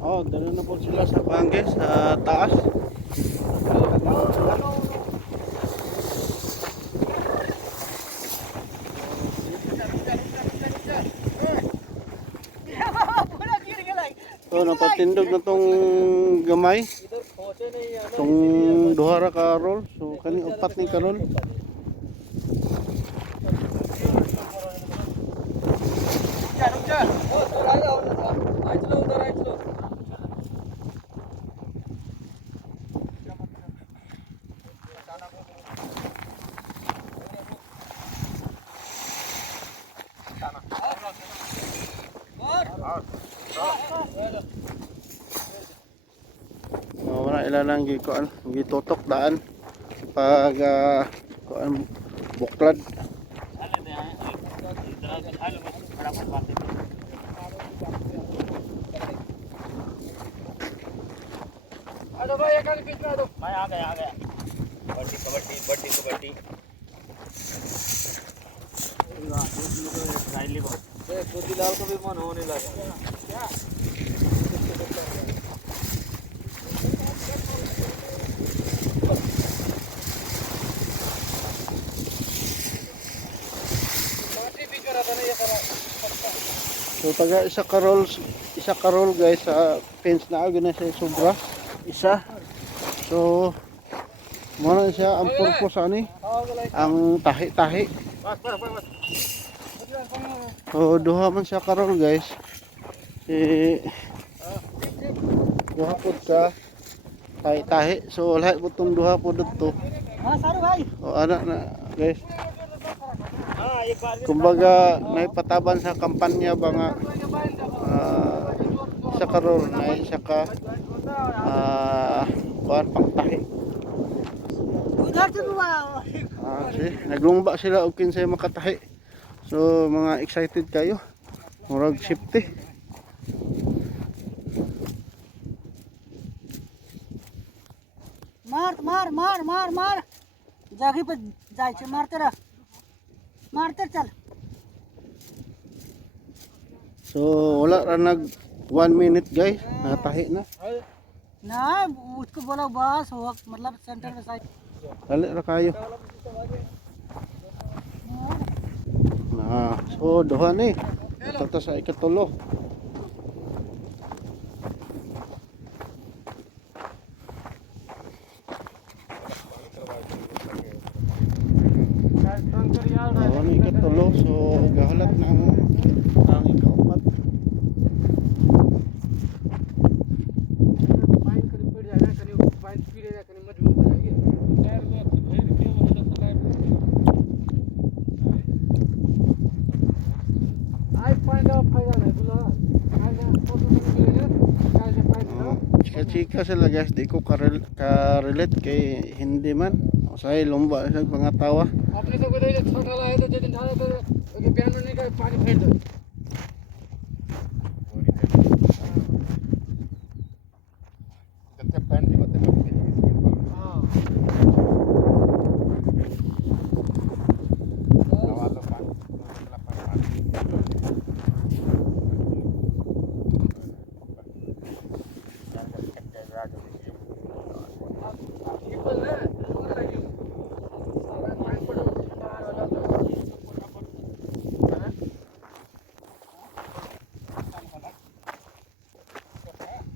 Oh, dali na po sila sa Bangge, sa taas. So, napatindog na tong gamay. Tong duhara ka roll. So, kaning upat ni karol. Wala ilalang gikuan, gitutok daan pag kuan buklad. आदो भाई एक आगे बीच में आदो मैं आ गया कबड्डी कबड्डी बड्डी कबड्डी ज्योतिलाल को भी मन होने लगा So taga isa ka roll guys sa fence na ag na siya sobra isa. So mo na siya ang purpose ani ang tahi-tahi. So duha man siya ka roll guys. Si duha pud ka tahi-tahi. So lahat butong duha pud dito. हां सारू भाई O ana na guys. हाँ एक बार Kumbaga naipataban sa kampanya ba nga sa karon na isa ka kuan pangtahi. उधर से बुआ Naglungba sila og kinsay makatahi. So mga excited kayo. Murag safety. मार मार मार मार मार जागी पे जाय छे मारते रह मारते चल So wala ra nag 1 minute guys, natahi na. ना उसको बोला बस हो मतलब सेंटर में side Dali ra kayo. So duha ni. Ito sa ikatulo. Duha ni ikatulo. So gahalat na ang ikaupat. Pine करीब पड़ जाए ना करीब पाइन पीड़े ना करीब मजबूत हो जाएगी टायर में अच्छी भेड़ के मतलब स्लाइड आई पाइन का फायदा नहीं बोला आज फोटो में गिरे आज pine Chika-chika sila guys, di ko ka-relate kay hindi man. Usay lumba sa mga tawa. अपने सब को दे छोटा लाए तो जिन ढाला तो कि बयान में नहीं का पानी फेंक दो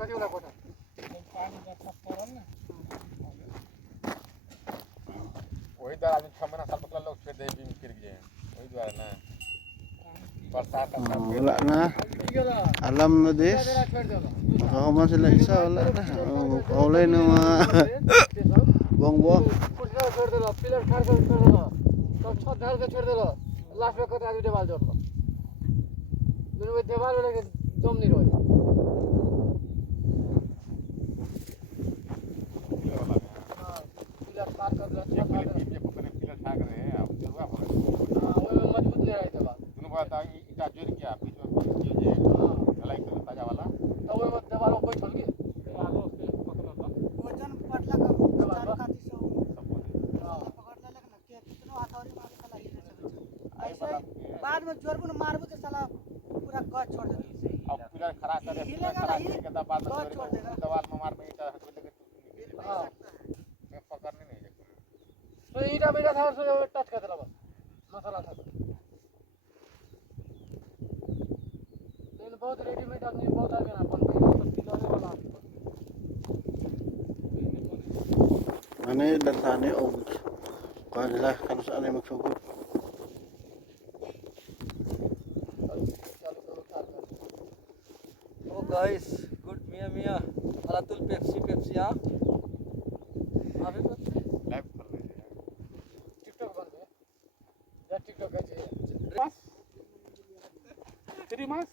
कति वाला कोटा वही द्वारा आज 6 महीना साल मतलब लोग छेद दे बीम गिर गए वही द्वारा ना बरसात का Wala na. Alam na this. Ako man sila isa, wala na. Kaulay ng mga buwang-buwang. पुटना छोड़ देला पिलर खाड़ कर छोड़ देला तब छत ढाल के छोड़ देला लास्ट में कत आदमी देवाल जोड़ला दोनों में देवाल वाले के दम नहीं रहे पिलर पार कर दिला छत पार कर ये पकड़े पिलर छाग रहे हैं अब जगह पर हां वो में मजबूत नहीं रहे देवाल दोनों बात आ ईटा जोड़ किया बीच में जो है ढलाई कर ताजा वाला तो वो में देवाल कोई छोड़ के देवाल उसके पकड़ा था वजन पटला का चार खाती से पकड़ ले लेकिन के कितनो हाथौरी मार साला ये नहीं चले ऐसे बाद में जोरबुन मारबो तो साला पूरा गच छोड़ देते अब पिलर खड़ा करे हिलेगा खड़ा नहीं करके ज़्यादा बात बहुत छोड़ देगा। दवाल में मार में ईटा हट लगे गिर नहीं हाँ। सकता है। मैं पकड़ने नहीं जाता तो ईटा बेटा था उसको टच कर देला बस मसाला था लेकिन बहुत रेडीमेड आदमी बहुत आगे ना अपन तो किलो वाला आदमी Ano yung dantani o kuha nila kung saan ay magsugod. Oh guys, good Mia. Alatul Pepsi हाँ अभी तो लाइव कर रहे हैं टिकटॉक बंद है या टिकटॉक है मास 3 मास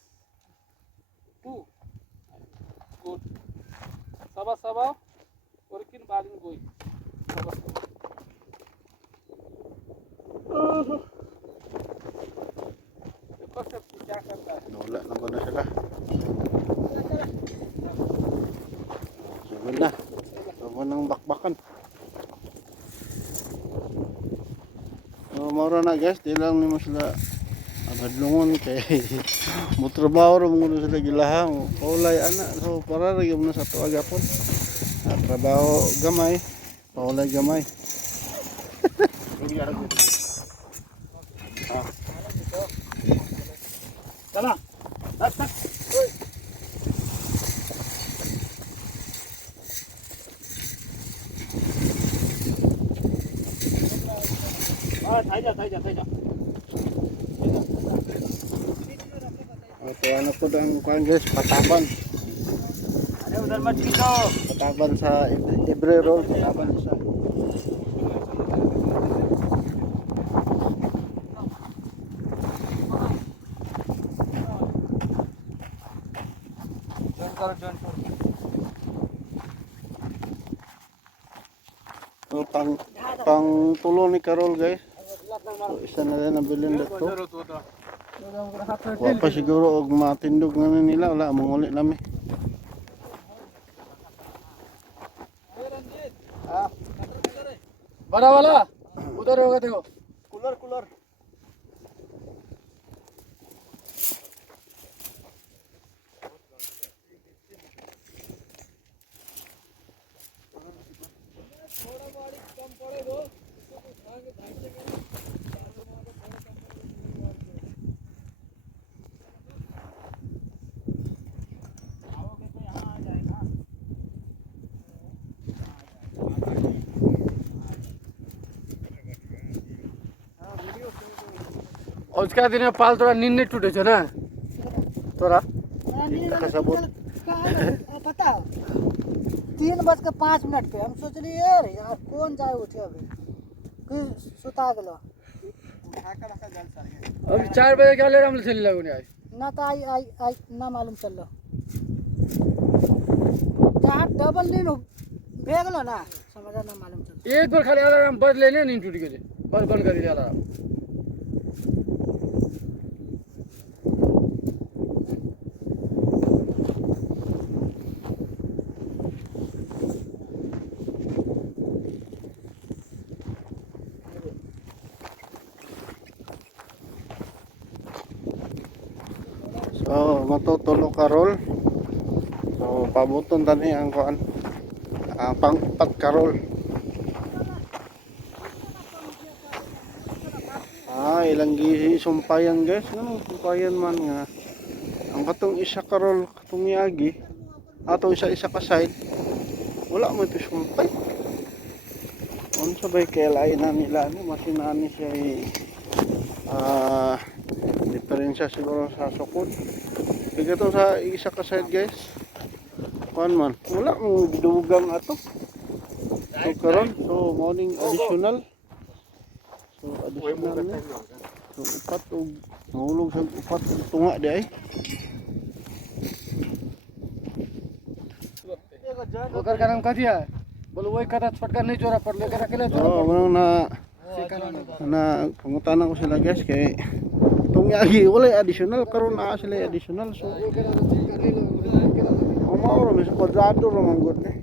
2 गुड सबा और किन बाद में कोई सबा देखो सब क्या करता है Wala na ba na sila? Sugod na. Sugod ng bakbakan. So, maura na guys, di lang nimo sila abadlungon kay mutrabaho ra mo sila gilahang paulay ana. So para ra gyud na sa tuwa gapon. Trabaho gamay, paulay gamay. चला थाई जा Ito ano po ang kuan guys, pataban. अरे उधर मत खींचो Pataban sa Ibre Roll, pataban sa join करो So, pang tulo ni Carol guys. So, isa na rin ang bilhin dito. Wa pa siguro og matindog nga na nila, wala manguli lami. बड़ा वाला उधर होगा देखो कूलर और उसका दिन में पाल थोड़ा नींद नहीं टूटे छो ना थोड़ा पता 3:05 पे हम सोचली यार कौन जाए उठे अभी फिर सुता गेलो अभी 4 बजे क्या ले हम चले लगो आज ना तो आई ना मालूम चल जहाँ डबल नींद भेगलो ना समझा ना मालूम चल एक बार खाली अलार्म बज लेने नींद टूट गई बस बंद कर दिया alarm So, matutulo Carol. So, pabuton tani ang kuan. Pang-upat Carol. Ilang gisumpayan guys. Ano, sumpayan man nga. Ang katong isa Carol, katong yagi. Atong isa ka side. Wala mo ito sumpay. Ano sabay kailay na nila. Masinani siya diferensya siguro sa sukod. Ito sa isa ka side guys. Kuan man. Wala mo gidugang ato. So karon, so morning additional. So additional na. So upat og nahulog sa upat og tunga di ay. ओकर का नाम कथी है बोलो वही कथा छोटका नहीं चोरा पड़ लेकर अकेले चोरा So पड़ na pangutanan ko sila guys kay itong yagi wala additional karon na sila additional so umauro mis kwadrado ra man gud ni.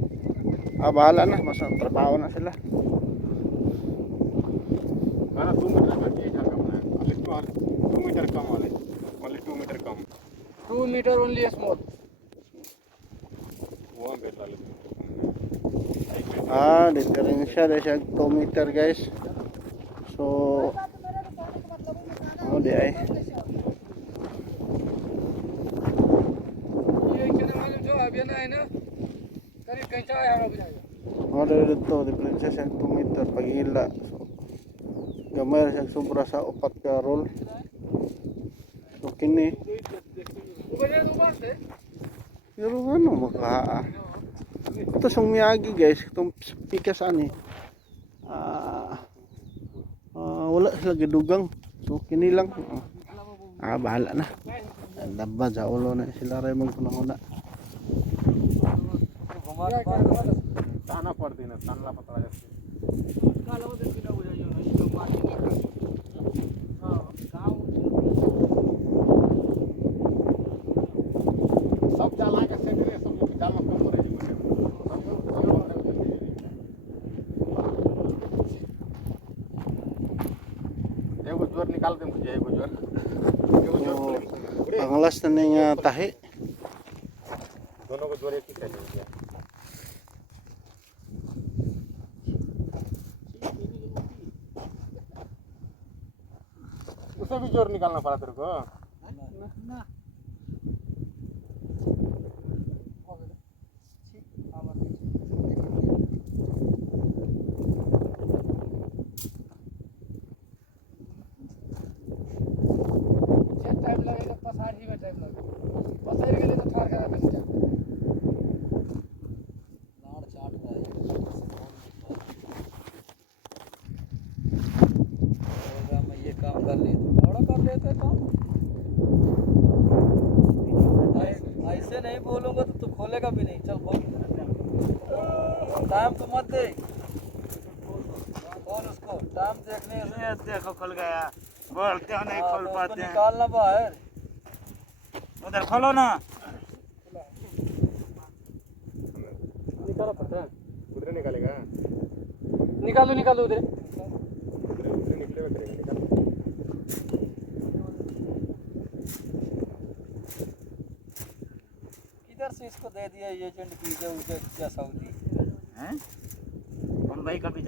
Bahala na basta trabaho na sila. माना 2 मीटर का ये कम है अली 2 मीटर कम वाले 2 मीटर कम 2 metre only small Pwede lalo. Diferensya dahil siya 2 meter guys. So, di ay. ये चने मालूम जो अभी ना है ना करीब कैसा है हमारा बुझाएगा Dito, diferensya siya 2 meter pag-ila. So, gamay siya sobra sa 4 ka roll. So, kini. ऊपर से ऊपर से Pero ano, maka... Ito siyang miyagi guys, itong pikas ani. Wala sila gidugang. So, kini lang. Bahala na. Labad sa ulo na sila rin magpunahuna. घुमा के बाहर ताना पड़ती ना तानला पता जाती काला उधर बिना बुझाइयो ना इसको मारी नहीं कर हां गांव सब जाला के सेट रे सब लोग जाल में कम हो रही है एगो जोर निकाल दे मुझे एगो जोर So, ang last na ning tahi. दोनों को जोर एक ही चाहिए भैया उसे भी जोर निकालना पड़ा तेरे को ना जे टाइम लगेगा पसारी में टाइम लगेगा पसारी के लिए तो ठार करा देंगे लाड़ चाट रहा है बोल रहा मैं ये काम कर लेता थोड़ा कर लेते काम ऐसे नहीं बोलूंगा तो तू खोलेगा भी नहीं चल खोल टाइम तो मत दे खोल उसको टाइम देखने से देखो खुल गया बोलते हो नहीं खोल तो पाते हैं निकालना बाहर उधर खोलो ना निकाला पड़ता है उधर निकालेगा निकालो निकालो उधर उधर निकलेगा करेगा निकाल किधर से इसको दे दिया एजेंट की जो सऊदी हैं बम्बई का भी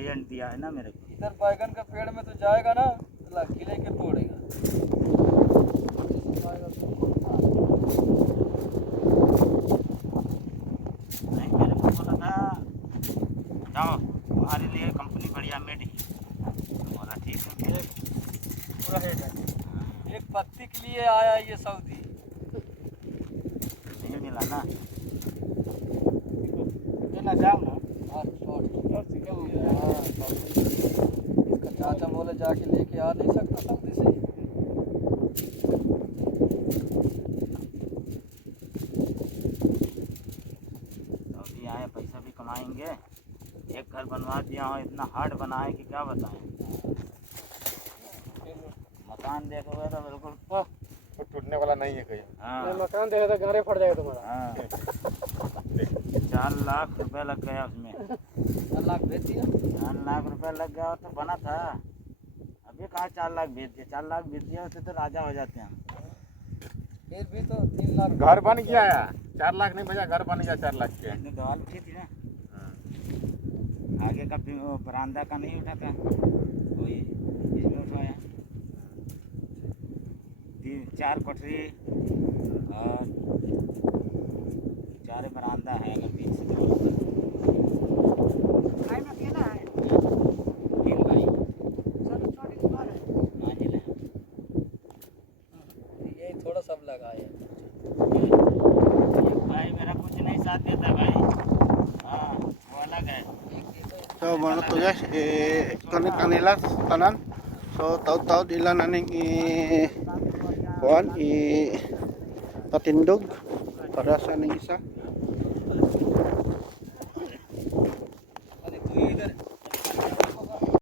एजेंट दिया है ना मेरे को इधर बैगन का पेड़ में तो जाएगा ना तो किले के तोड़ेगा नहीं मेरे को बोला था जाओ तुम्हारे लिए कंपनी बढ़िया मेड बोला ठीक है फिर पूरा है एक पत्ती के लिए आया ये सऊदी नहीं मिला ना ना जाओ ना इसका चाचा बोले जाके लेके आ नहीं सकता सऊदी से सऊदी आए पैसा भी कमाएंगे एक घर बनवा दिया हो इतना हार्ड बनाए कि क्या बताएं मकान देखोगे तो बिल्कुल तो टूटने वाला नहीं है कहीं हाँ मकान देखा तो गारे फट जाएगा तुम्हारा हाँ 4 लाख रुपए लग गया उसमें 4 लाख भेज दिया 4 लाख रुपए लग गया और तो बना था अभी कहाँ 4 लाख भेज दिए 4 लाख भेज दिया होते तो राजा हो जाते हैं फिर भी तो 3 लाख घर बन गया है 4 लाख नहीं बचा घर बन गया 4 लाख के इतनी दवाल उठी थी ना आगे का वो बरामदा का नहीं उठा था वही इसमें उठवाया 4 कोठरी और 4 बरामदा है अगर बीच से भाई में अकेला है 3 भाई सब छोटी दुकान है मंजिल है यही थोड़ा सब लगा है एक भाई मेरा कुछ नहीं साथ देता भाई हाँ वो अलग है So, mga to guys, connect kanila tanan. So, taud-taud ilan na ning kuan patindog para sa ning isa.